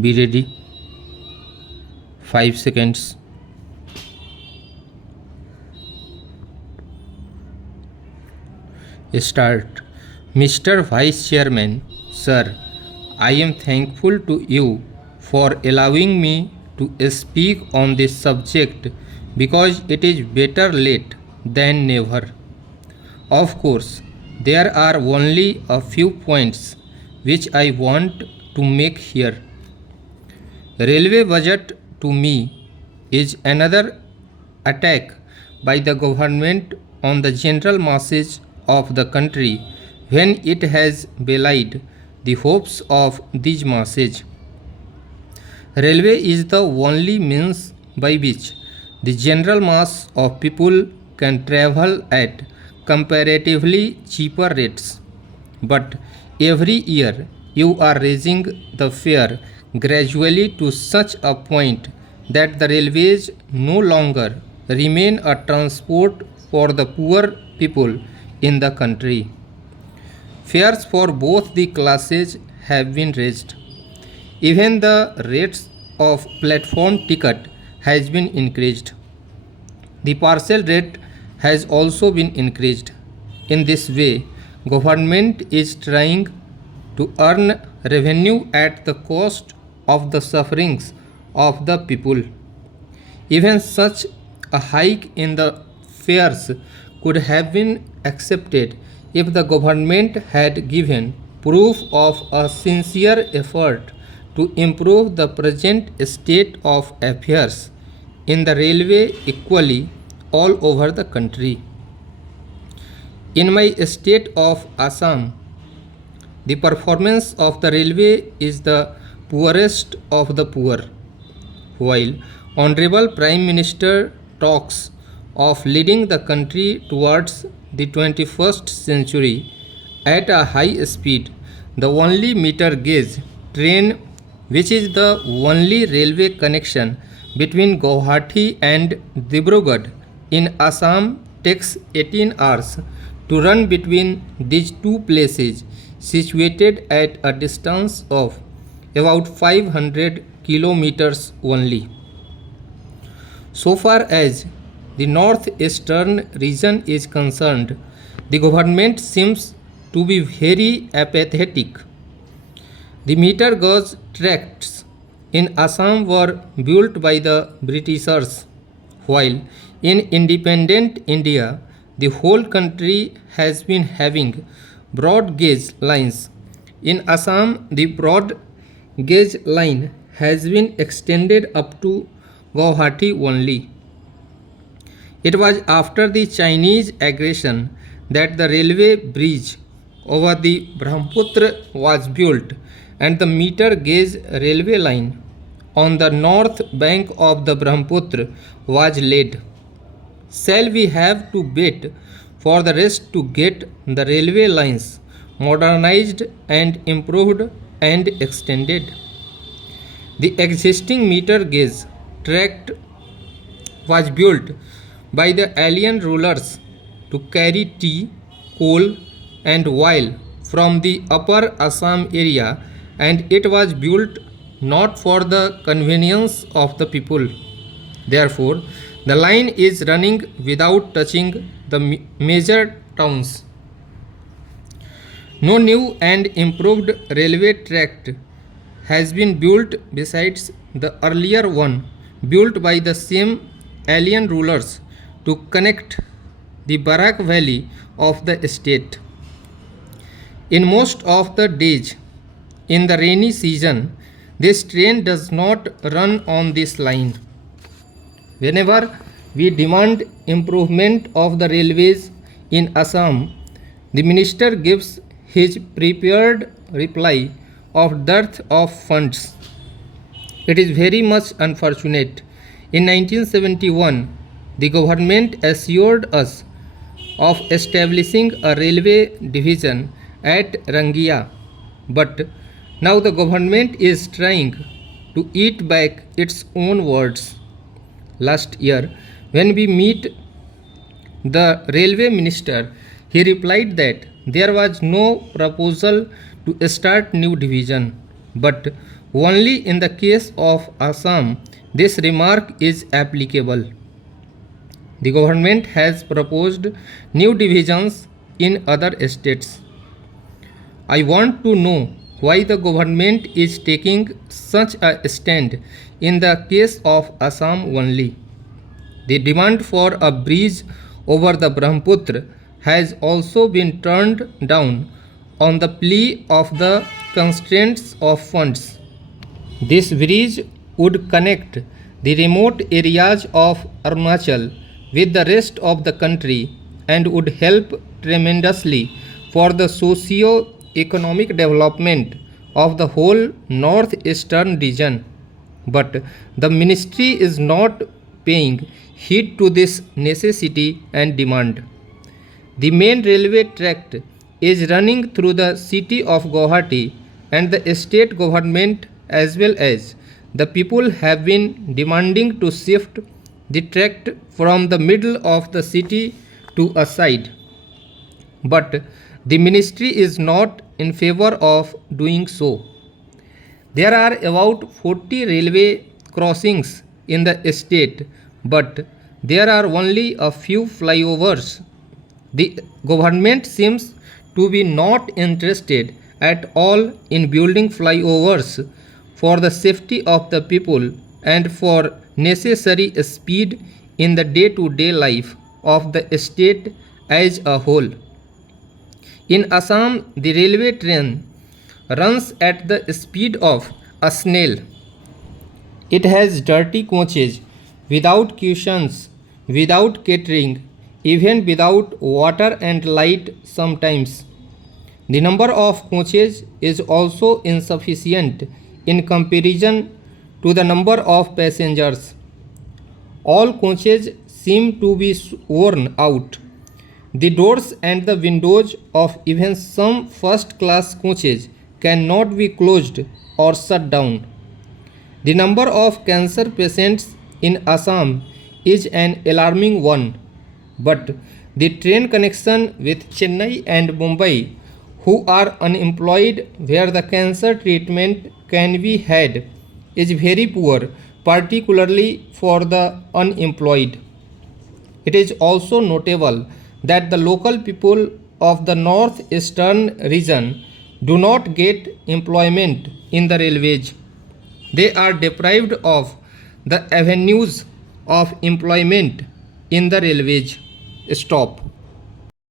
Be ready. 5 seconds. Start. Mr. Vice Chairman, sir, I am thankful to you for allowing me to speak on this subject because it is better late than never. Of course, there are only a few points which I want to make here. Railway budget to me is another attack by the government on the general masses of the country when it has belied the hopes of these masses. Railway is the only means by which the general mass of people can travel at comparatively cheaper rates. But every year you are raising the fare gradually to such a point that the railways no longer remain a transport for the poor people in the country. Fares for both the classes have been raised. Even the rates of platform ticket has been increased. The parcel rate has also been increased. In this way, government is trying to earn revenue at the cost of the sufferings of the people. Even such a hike in the fares could have been accepted if the government had given proof of a sincere effort to improve the present state of affairs in the railway equally all over the country. In my state of Assam, the performance of the railway is the poorest of the poor. While Honorable Prime Minister talks of leading the country towards the 21st century at a high speed, the only meter gauge train, which is the only railway connection between Guwahati and Dibrugarh in Assam, takes 18 hours to run between these two places situated at a distance of about 500 kilometers only. So far as the northeastern region is concerned, the government seems to be very apathetic. The meter gauge tracts in Assam were built by the Britishers, while in independent India, the whole country has been having broad gauge lines. In Assam, the broad gauge line has been extended up to Guwahati only. It was after the Chinese aggression that the railway bridge over the Brahmaputra was built and the meter gauge railway line on the north bank of the Brahmaputra was laid. Shall we have to wait for the rest to get the railway lines modernized and improved and extended? The existing meter gauge tract was built by the alien rulers to carry tea, coal and oil from the upper Assam area, and it was built not for the convenience of the people. Therefore, the line is running without touching the major towns. No new and improved railway tract has been built besides the earlier one built by the same alien rulers to connect the Barak Valley of the state. In most of the days in the rainy season, this train does not run on this line. Whenever we demand improvement of the railways in Assam, the minister gives his prepared reply of dearth of funds. It is very much unfortunate. In 1971, the government assured us of establishing a railway division at Rangia, but now the government is trying to eat back its own words. Last year, when we meet the railway minister, he replied that there was no proposal to start new division. but only in the case of Assam this remark is applicable. The government has proposed new divisions in other states. I want to know why the government is taking such a stand in the case of Assam only. The demand for a bridge over the Brahmaputra has also been turned down on the plea of the constraints of funds. This bridge would connect the remote areas of Arunachal with the rest of the country and would help tremendously for the socio-economic development of the whole northeastern region. But the ministry is not paying heed to this necessity and demand. The main railway tract is running through the city of Guwahati, and the state government as well as the people have been demanding to shift the tract from the middle of the city to a side. But the ministry is not in favor of doing so. There are about 40 railway crossings in the state, but there are only a few flyovers. The government seems to be not interested at all in building flyovers for the safety of the people and for necessary speed in the day-to-day life of the state as a whole. In Assam, the railway train runs at the speed of a snail. It has dirty coaches, without cushions, without catering, even without water and light sometimes. The number of coaches is also insufficient in comparison to the number of passengers. All coaches seem to be worn out. The doors and the windows of even some first class coaches cannot be closed or shut down. The number of cancer patients in Assam is an alarming one, but the train connection with Chennai and Mumbai, who are unemployed where the cancer treatment can be had, is very poor, particularly for the unemployed. It is also notable that the local people of the northeastern region do not get employment in the railways. They are deprived of the avenues of employment in the railways. Stop.